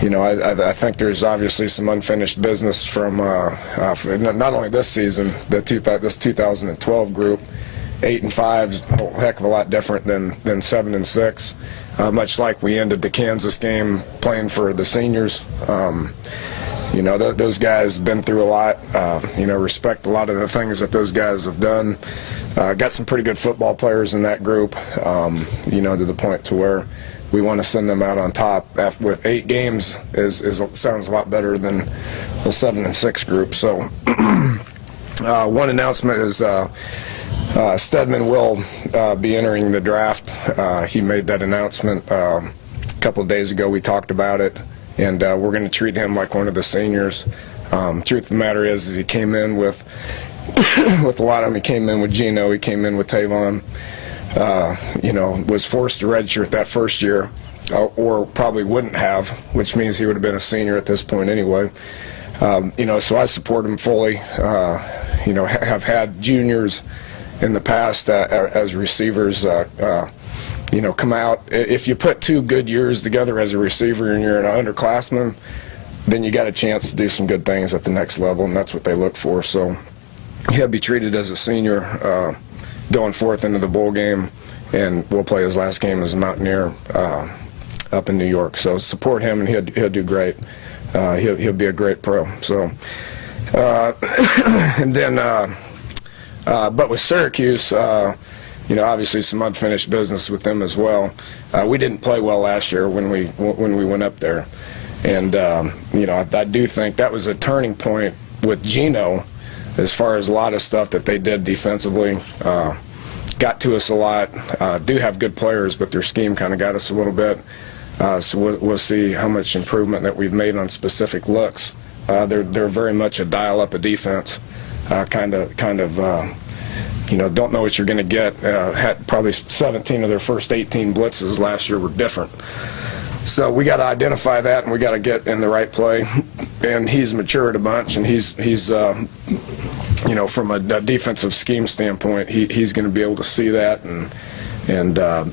I think there's obviously some unfinished business from not only this season, this 2012 group. 8 and 5 is a heck of a lot different than 7 and 6. Much like we ended the Kansas game playing for the seniors. Those guys have been through a lot. Respect a lot of the things that those guys have done. Got some pretty good football players in that group. To the point to where we want to send them out on top with 8 games sounds a lot better than the 7 and 6 group. So one announcement is Stedman will be entering the draft. He made that announcement a couple of days ago. We talked about it, and we're going to treat him like one of the seniors. Truth of the matter is he came in with a lot of them. He came in with Gino. He came in with Tavon. Was forced to redshirt that first year, or probably wouldn't have, which means he would have been a senior at this point anyway. So I support him fully. Have had juniors in the past as receivers, come out. If you put 2 good years together as a receiver and you're an underclassman, then you got a chance to do some good things at the next level, and that's what they look for. So he'll be treated as a senior going forth into the bowl game, and we'll play his last game as a Mountaineer up in New York. So support him, and he'll do great. He'll be a great pro. So, and then. But with Syracuse, obviously some unfinished business with them as well. We didn't play well last year when we went up there, and I do think that was a turning point with Gino, as far as a lot of stuff that they did defensively. Got to us a lot. Do have good players, but their scheme kind of got us a little bit. So we'll see how much improvement that we've made on specific looks. They're very much a dial up a defense. Don't know what you're going to get. Had probably 17 of their first 18 blitzes last year were different. So we got to identify that, and we got to get in the right play. And he's matured a bunch, and he's from a defensive scheme standpoint, he's going to be able to see that and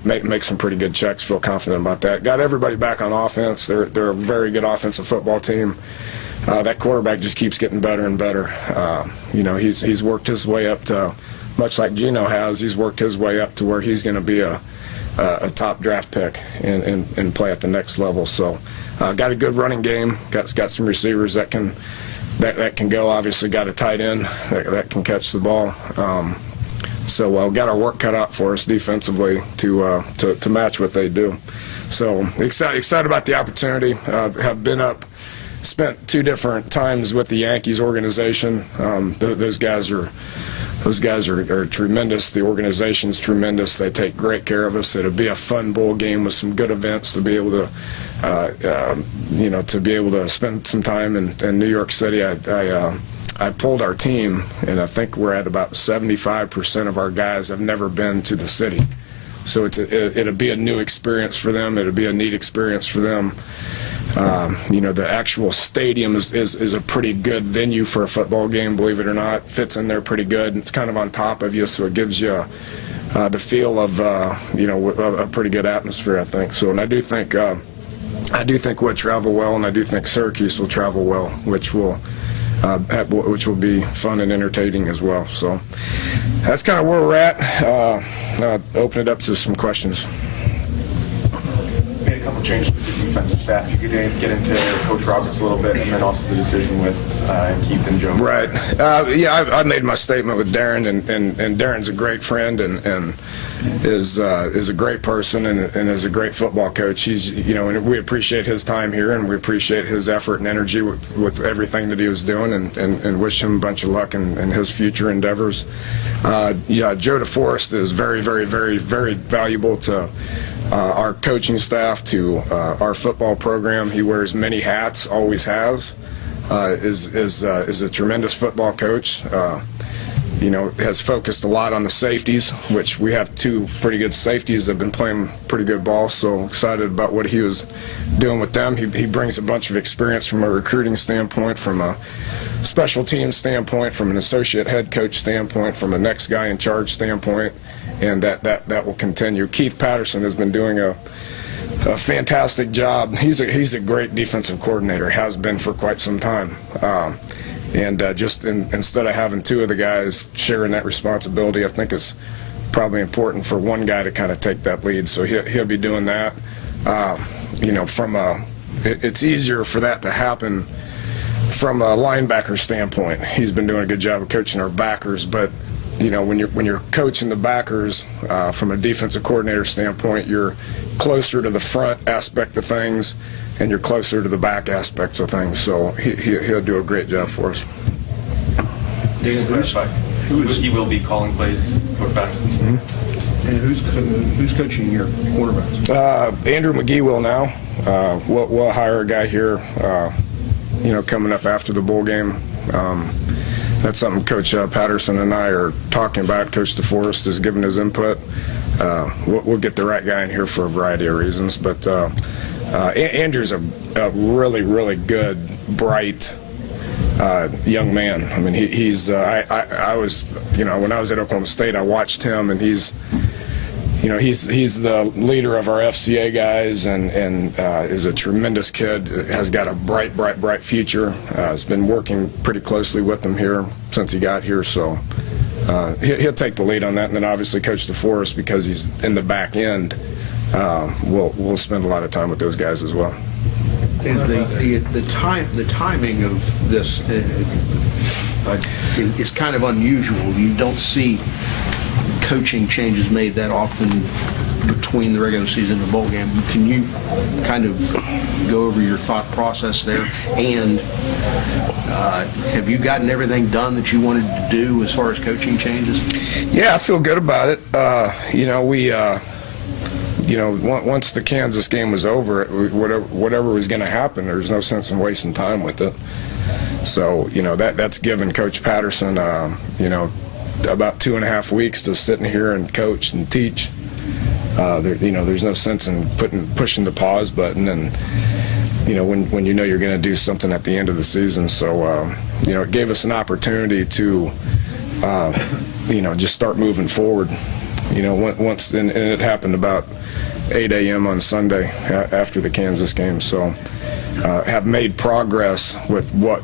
make some pretty good checks. Feel confident about that. Got everybody back on offense. They're a very good offensive football team. That quarterback just keeps getting better and better. He's worked his way up to, much like Gino has, he's worked his way up to where he's going to be a top draft pick and play at the next level. So got a good running game. Got some receivers that can go. Obviously got a tight end that can catch the ball. So got our work cut out for us defensively to match what they do. So excited about the opportunity. Have been up. Spent 2 different times with the Yankees organization. Those guys are tremendous. The organization's tremendous. They take great care of us. It'll be a fun bowl game with some good events to be able to spend some time in New York City. I pulled our team, and I think we're at about 75% of our guys have never been to the city. So it'll be a new experience for them. It'll be a neat experience for them. The actual stadium is a pretty good venue for a football game, believe it or not. Fits in there pretty good. It's kind of on top of you, so it gives you the feel of a pretty good atmosphere, I think. So, and I do think we'll travel well, and I do think Syracuse will travel well, which will be fun and entertaining as well. So that's kind of where we're at. I'll open it up to some questions. Made a couple changes to the defensive staff. You could get into Coach Roberts a little bit, and then also the decision with Keith and Joe. Right. I made my statement with Darren, and Darren's a great friend and is a great person and is a great football coach. He's and we appreciate his time here, and we appreciate his effort and energy with everything that he was doing, and wish him a bunch of luck in his future endeavors. Joe DeForest is very, very, very, very valuable to our coaching staff, to our football program. He wears many hats, always has. Is a tremendous football coach. Has focused a lot on the safeties, which we have 2 pretty good safeties that have been playing pretty good ball, so excited about what he was doing with them. He brings a bunch of experience from a recruiting standpoint, from a special teams standpoint, from an associate head coach standpoint, from a next guy in charge standpoint, and that will continue. Keith Patterson has been doing a fantastic job. He's a great defensive coordinator, has been for quite some time. Instead of having two of the guys sharing that responsibility, I think it's probably important for one guy to kind of take that lead. So he'll be doing that. It's easier for that to happen from a linebacker standpoint. He's been doing a good job of coaching our backers, but when you're coaching the backers from a defensive coordinator standpoint, you're closer to the front aspect of things, and you're closer to the back aspects of things. So he'll do a great job for us. He will be calling plays, Coach Patterson. Mm-hmm. And who's coaching your quarterbacks? Andrew McGee will now. We'll hire a guy here, coming up after the bowl game. That's something Coach Patterson and I are talking about. Coach DeForest is giving his input. We'll get the right guy in here for a variety of reasons. But Andrew's a really, really good, bright young man. I mean, I was, when I was at Oklahoma State, I watched him, and he's the leader of our FCA guys, and is a tremendous kid. Has got a bright future. Has been working pretty closely with them here since he got here. So he'll take the lead on that, and then obviously Coach DeForest, because he's in the back end. We'll spend a lot of time with those guys as well. And the timing of this is kind of unusual. You don't see coaching changes made that often between the regular season and the bowl game. Can you kind of go over your thought process there? And have you gotten everything done that you wanted to do as far as coaching changes? Yeah, I feel good about it. Once the Kansas game was over, whatever was going to happen, there's no sense in wasting time with it. So, that's given Coach Patterson, about 2.5 weeks to sit in here and coach and teach. There's no sense in pushing the pause button, and when you're going to do something at the end of the season. So it gave us an opportunity to just start moving forward. Once and it happened about 8 a.m. on Sunday after the Kansas game. So have made progress with what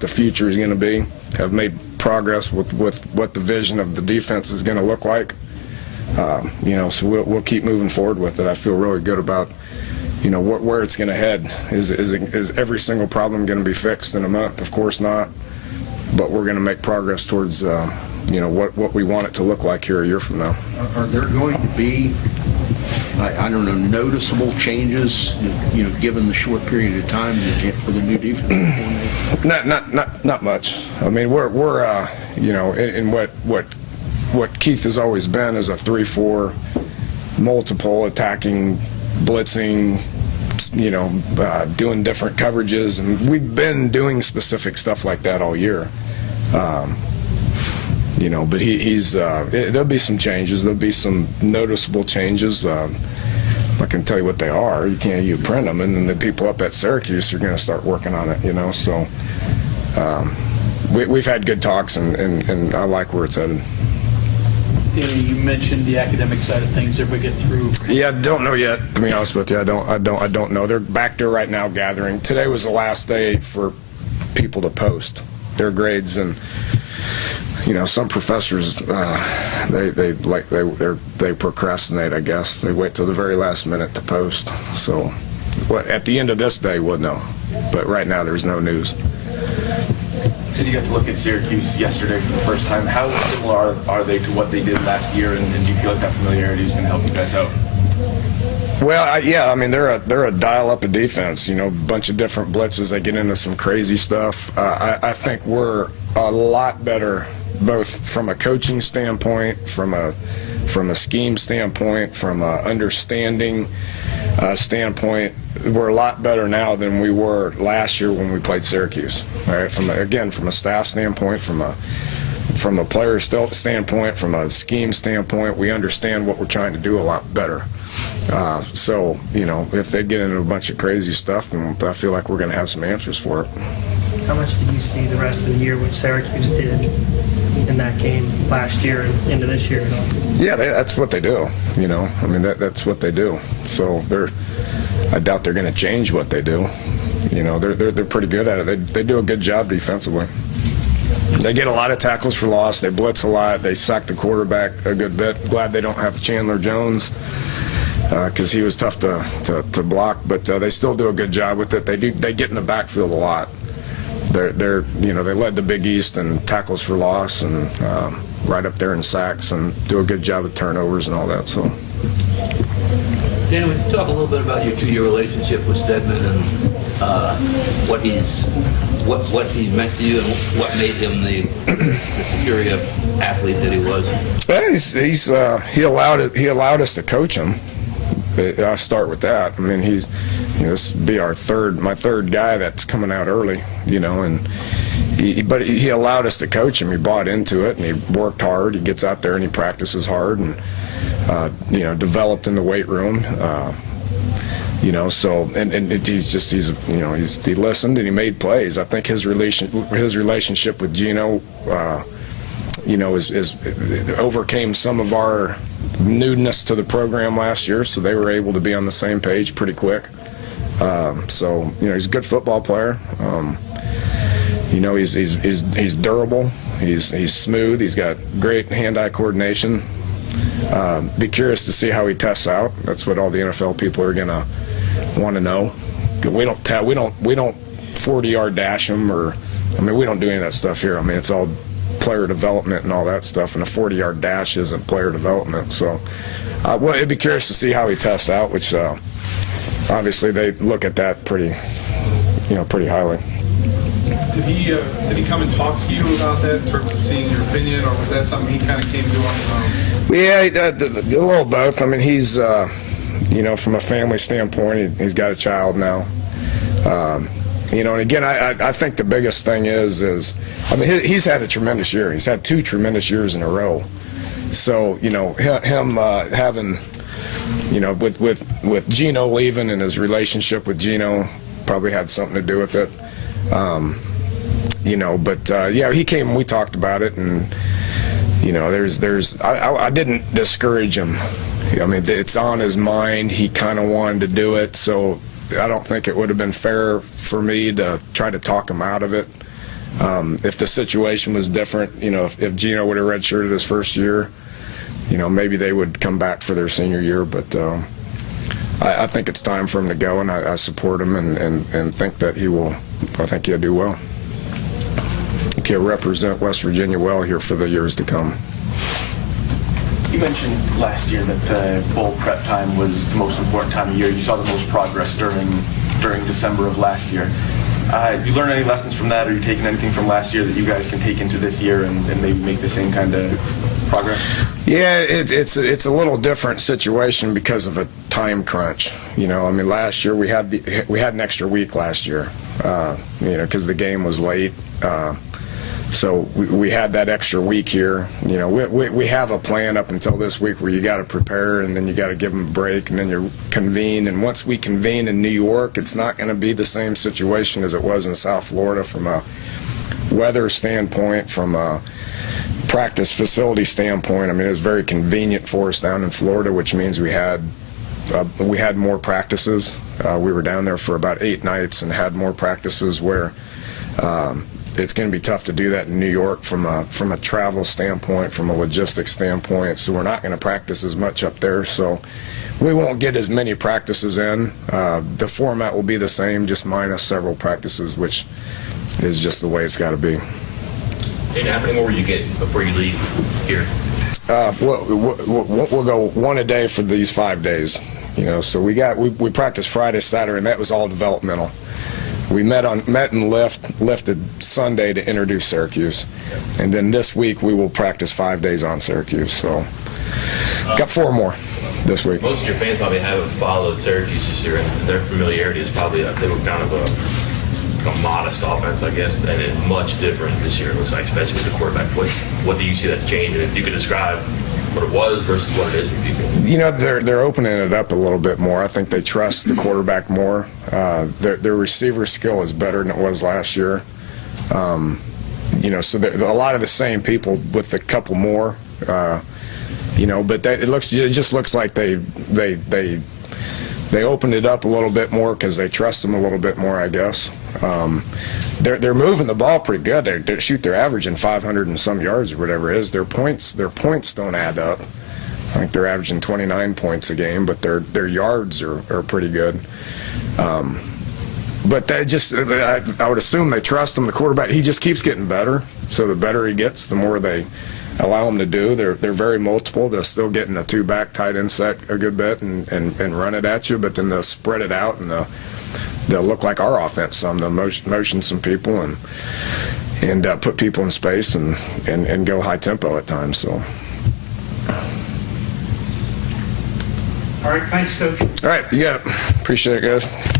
the future is going to be. Have made progress with what the vision of the defense is going to look like. So we'll keep moving forward with it. I feel really good about where it's going to head. Is every single problem going to be fixed in a month? Of course not. But we're going to make progress towards what we want it to look like here a year from now. Are there going to be, I don't know, noticeable changes, given the short period of time for the new defense? Not much. I mean, we're in what Keith has always been is a 3-4 multiple attacking, blitzing, doing different coverages, and we've been doing specific stuff like that all year. But there'll be some changes. There'll be some noticeable changes. I can tell you what they are. You print them, and then the people up at Syracuse are going to start working on it. So we've had good talks, and I like where it's headed. Danny, you mentioned the academic side of things. If we get through, yeah, I don't know yet. To be honest with you, I don't know. They're back there right now gathering. Today was the last day for people to post their grades, and some professors they procrastinate. I guess they wait till the very last minute to post. So, at the end of this day, we'll know. But right now, there's no news. So you got to look at Syracuse yesterday for the first time. How similar are they to what they did last year, and do you feel like that familiarity is going to help you guys out? Well, yeah, I mean they're a dial-up of defense. A bunch of different blitzes. They get into some crazy stuff. I think we're a lot better, both from a coaching standpoint, from a scheme standpoint, from a understanding standpoint. We're a lot better now than we were last year when we played Syracuse. All right, from a staff standpoint, from a player standpoint, from a scheme standpoint, we understand what we're trying to do a lot better. So if they get into a bunch of crazy stuff, then I feel like we're going to have some answers for it. How much did you see the rest of the year what Syracuse did in in that game last year and into this year. Yeah, that's what they do. You know, I mean that's what they do. So I doubt they're going to change what they do. You know, they're pretty good at it. They do a good job defensively. They get a lot of tackles for loss. They blitz a lot. They sack the quarterback a good bit. Glad they don't have Chandler Jones because he was tough to block. But they still do a good job with it. They get in the backfield a lot. They led the Big East in tackles for loss and right up there in sacks and do a good job of turnovers and all that. So. Dan, would you talk a little bit about your 2-year relationship with Stedman and what he's meant to you and what made him the superior athlete that he was? Well, he allowed us to coach him. I'll start with that. I mean, this would be my third guy that's coming out early, you know, and but he allowed us to coach him. He bought into it and he worked hard. He gets out there and he practices hard and developed in the weight room. He listened and he made plays. I think his relationship with Gino, is overcame some of our newness to the program last year, so they were able to be on the same page pretty quick. He's a good football player. He's durable. He's smooth. He's got great hand-eye coordination. Be curious to see how he tests out. That's what all the NFL people are gonna want to know. We don't 40-yard dash him we don't do any of that stuff here. I mean, it's all player development and all that stuff, and a 40-yard dash isn't player development. So, it'd be curious to see how he tests out, which obviously they look at that pretty highly. Did he come and talk to you about that in terms of seeing your opinion, or was that something he kind of came to on his own? Yeah, a little both. I mean, he's from a family standpoint, he's got a child now. And again, I think the biggest thing is he's had a tremendous year. He's had 2 tremendous years in a row. So, him having, with Gino leaving and his relationship with Gino probably had something to do with it. He came and we talked about it, and, I didn't discourage him. I mean, it's on his mind. He kind of wanted to do it, so I don't think it would have been fair for me to try to talk him out of it. If the situation was different, if Gino would have redshirted his first year, maybe they would come back for their senior year. But I think it's time for him to go, and I support him and think that he will. I think he'll do well. I think he'll represent West Virginia well here for the years to come. You mentioned last year that the bowl prep time was the most important time of year. You saw the most progress during December of last year. You learn any lessons from that? Or you taking anything from last year that you guys can take into this year and maybe make the same kind of progress? Yeah, it's a little different situation because of a time crunch. Last year we had an extra week last year, because the game was late. So we had that extra week here. We have a plan up until this week where you got to prepare, and then you got to give them a break, and then you convene. And once we convene in New York, it's not going to be the same situation as it was in South Florida from a weather standpoint, from a practice facility standpoint. I mean, it was very convenient for us down in Florida, which means we had more practices. We were down there for about 8 nights and had more practices where. It's going to be tough to do that in New York from a travel standpoint, from a logistics standpoint. So we're not going to practice as much up there. So we won't get as many practices in. The format will be the same, just minus several practices, which is just the way it's got to be. And how many more will you get before you leave here? We'll go 1 a day for these 5 days. So we practiced Friday, Saturday, and that was all developmental. We met and lifted Sunday to introduce Syracuse, and then this week we will practice 5 days on Syracuse. So, got 4 more this week. Most of your fans probably haven't followed Syracuse this year, and their familiarity is probably they were kind of a modest offense, I guess, and it's much different this year. It looks like, especially with the quarterback. What do you see that's changed? And if you could describe what it was versus what it is for people. They're opening it up a little bit more. I think they trust the quarterback more. Their receiver skill is better than it was last year. so a lot of the same people with a couple more, but it just looks like they opened it up a little bit more because they trust them a little bit more, I guess. They're moving the ball pretty good. They're averaging 500 and some yards or whatever it is. Their points don't add up. I think they're averaging 29 points a game, but their yards are pretty good. But I would assume they trust him. The quarterback, he just keeps getting better. So the better he gets, the more they allow him to do. They're very multiple. They'll still get in a two-back tight end set a good bit and run it at you, but then they'll spread it out and they'll look like our offense some. They'll motion some people and put people in space and go high tempo at times. So. All right, thanks, Coach. All right, you got it. Appreciate it, guys.